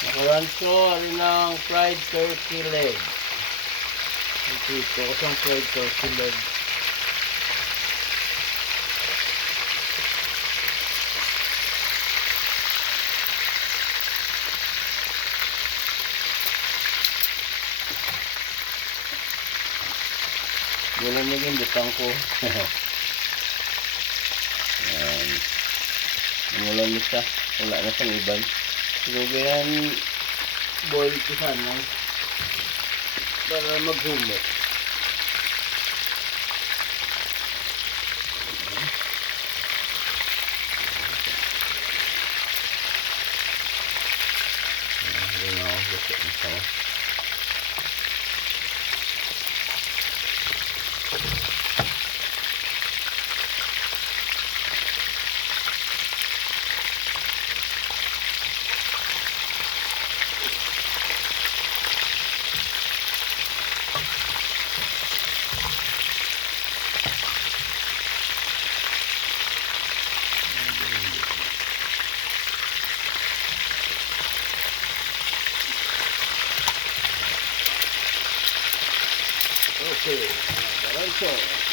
Nakaranso, alin ng fried turkey leg. Ito ko fried turkey leg. Wala naging butang ko. Ayan. Wala na siya. Wala na siyang iban. Siguro yan boil ko sana para maghumo. Ayan ako. Luto ito. Okay, diretso.